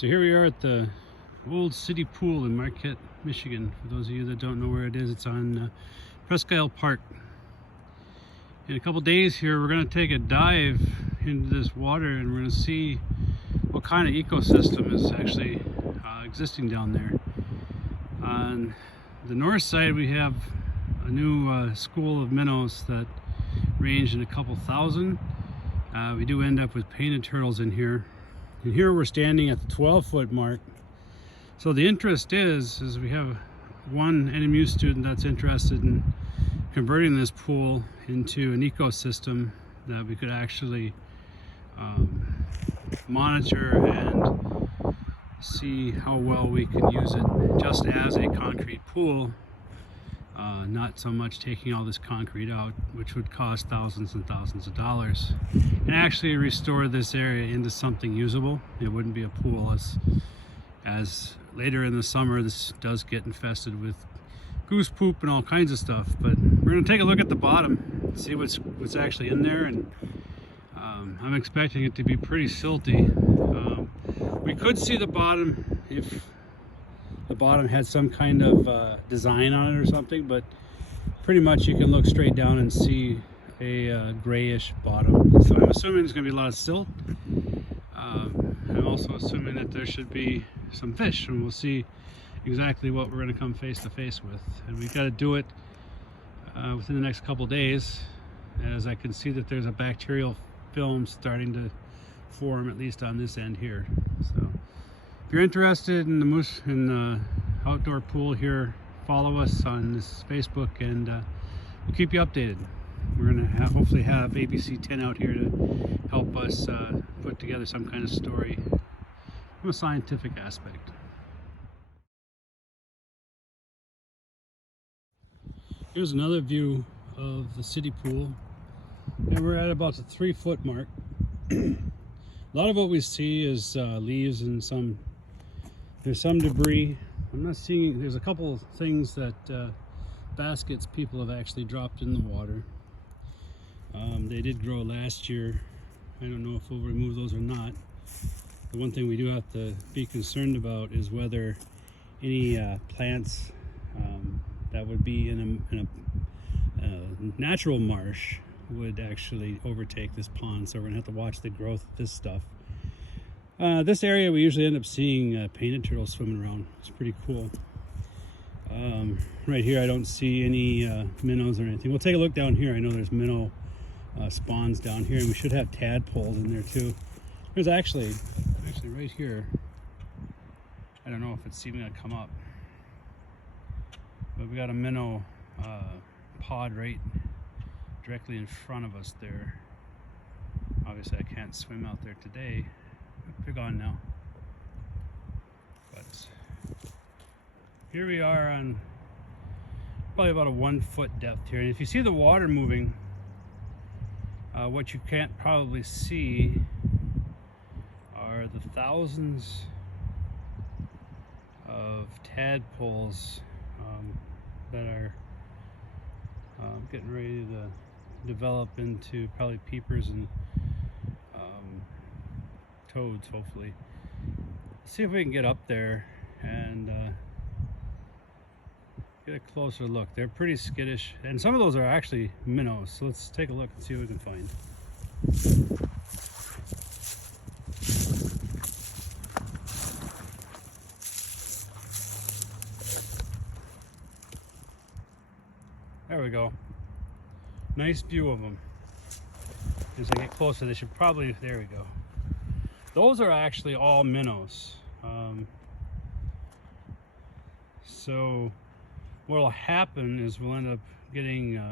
So here we are at the old city pool in Marquette, Michigan. For those of you that don't know where it is, it's on Presque Isle Park. In a couple days here, we're going to take a dive into this water and we're going to see what kind of ecosystem is actually existing down there. On the north side, we have a new school of minnows that range in a couple thousand. We do end up with painted turtles in here. And here we're standing at the 12-foot mark. So the interest is we have one NMU student that's interested in converting this pool into an ecosystem that we could actually monitor and see how well we can use it just as a concrete pool, not so much taking all this concrete out, which would cost thousands and thousands of dollars, and actually restore this area into something usable. It wouldn't be a pool, as later in the summer this does get infested with goose poop and all kinds of stuff. But we're going to take a look at the bottom, see what's actually in there, and I'm expecting it to be pretty silty. We could see the bottom if the bottom had some kind of design on it or something, but pretty much you can look straight down and see a grayish bottom. So I'm assuming there's going to be a lot of silt. I'm also assuming that there should be some fish, and we'll see exactly what we're going to come face to face with. And we've got to do it within the next couple days, as I can see that there's a bacterial film starting to form, at least on this end here. So if you're interested in the outdoor pool here, follow us on this Facebook, and we'll keep you updated. We're going to hopefully have ABC 10 out here to help us put together some kind of story from a scientific aspect. Here's another view of the city pool, and we're at about the 3-foot mark. A lot of what we see is leaves and there's some debris. I'm not seeing, there's a couple of things that baskets people have actually dropped in the water. They did grow last year. I don't know if we'll remove those or not. The one thing we do have to be concerned about is whether any plants that would be in a natural marsh would actually overtake this pond. So we're gonna have to watch the growth of this stuff. This area we usually end up seeing painted turtles swimming around. It's pretty cool. Right here I don't see any minnows or anything. We'll take a look down here. I know there's minnow spawns down here, and we should have tadpoles in there too. There's actually right here, I don't know if it's even gonna come up, but we got a minnow pod right directly in front of us there. Obviously I can't swim out there today. They're gone now. But here we are on probably about a 1-foot depth here. And if you see the water moving, what you can't probably see are the thousands of tadpoles that are getting ready to develop into probably peepers and toads, hopefully. Let's see if we can get up there and get a closer look. They're pretty skittish, and some of those are actually minnows. So let's take a look and see what we can find. There we go. Nice view of them. As I get closer, they should probably, there we go. Those are actually all minnows. So what will happen is we'll end up getting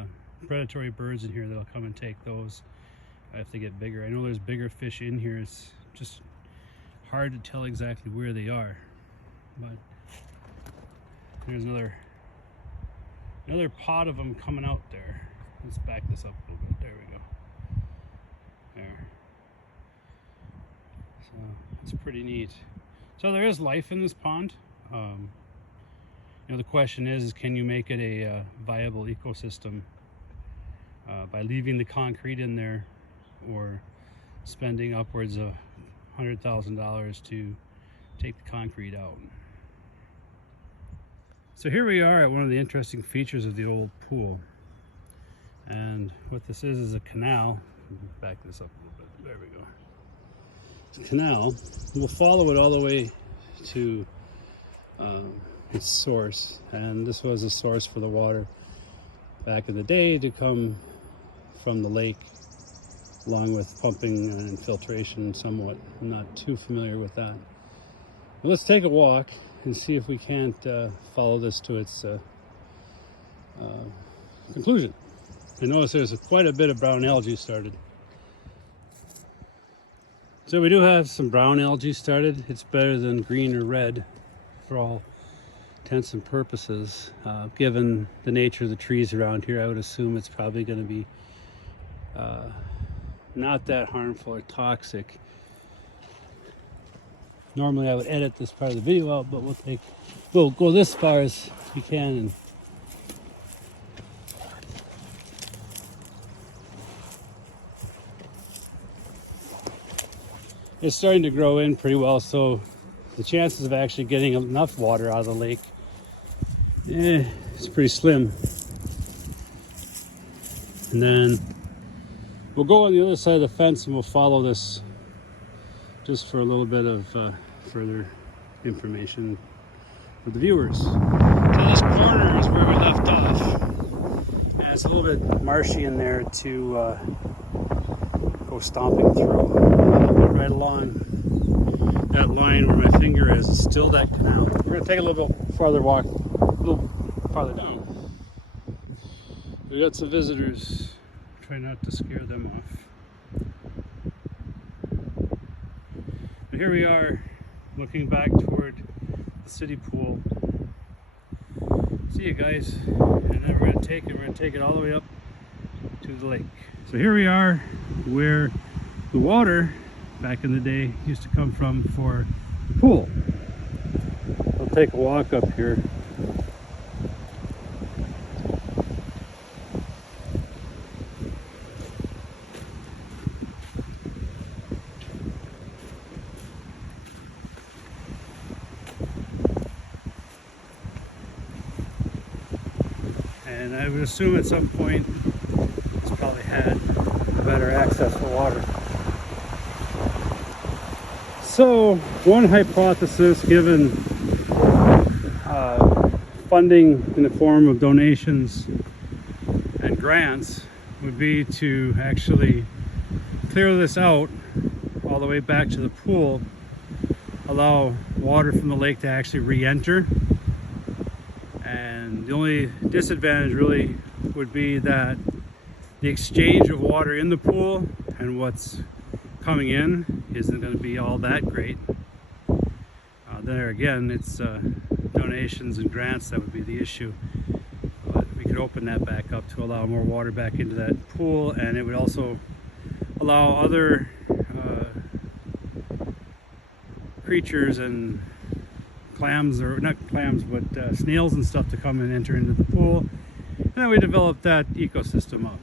predatory birds in here that'll come and take those if they get bigger. I know there's bigger fish in here. It's just hard to tell exactly where they are. But there's another pod of them coming out there. Let's back this up a little bit. There we go. There. So it's pretty neat. So there is life in this pond. You know, the question is can you make it a viable ecosystem by leaving the concrete in there, or spending upwards of $100,000 to take the concrete out. So here we are at one of the interesting features of the old pool. And what this is a canal. Back this up a little bit. There we go. It's a canal. We'll follow it all the way to its source. And this was a source for the water back in the day to come from the lake, along with pumping and filtration somewhat. I'm not too familiar with that. But let's take a walk and see if we can't follow this to its conclusion. I notice there's quite a bit of brown algae started. So we do have some brown algae started. It's better than green or red for all intents and purposes. Given the nature of the trees around here, I would assume it's probably going to be not that harmful or toxic. Normally I would edit this part of the video out, but we'll go this far as we can. And it's starting to grow in pretty well, so the chances of actually getting enough water out of the lake, it's pretty slim. And then we'll go on the other side of the fence and we'll follow this just for a little bit of further information for the viewers. So this corner is where we left off. And it's a little bit marshy in there to go stomping through. Right along that line where my finger is still that canal. We're going to take a little bit farther walk, a little farther down. We got some visitors. Try not to scare them off. But here we are, looking back toward the city pool. See you guys, and then we're going to take it all the way up to the lake. So here we are, where the water back in the day used to come from for the pool. I'll take a walk up here. And I would assume at some point it's probably had better access for water. So one hypothesis, given funding in the form of donations and grants, would be to actually clear this out all the way back to the pool, allow water from the lake to actually re-enter. And the only disadvantage really would be that the exchange of water in the pool and what's coming in isn't going to be all that great. There again, it's donations and grants that would be the issue. But we could open that back up to allow more water back into that pool, and it would also allow other creatures and clams, or not clams, but snails and stuff to come and enter into the pool, and then we develop that ecosystem up.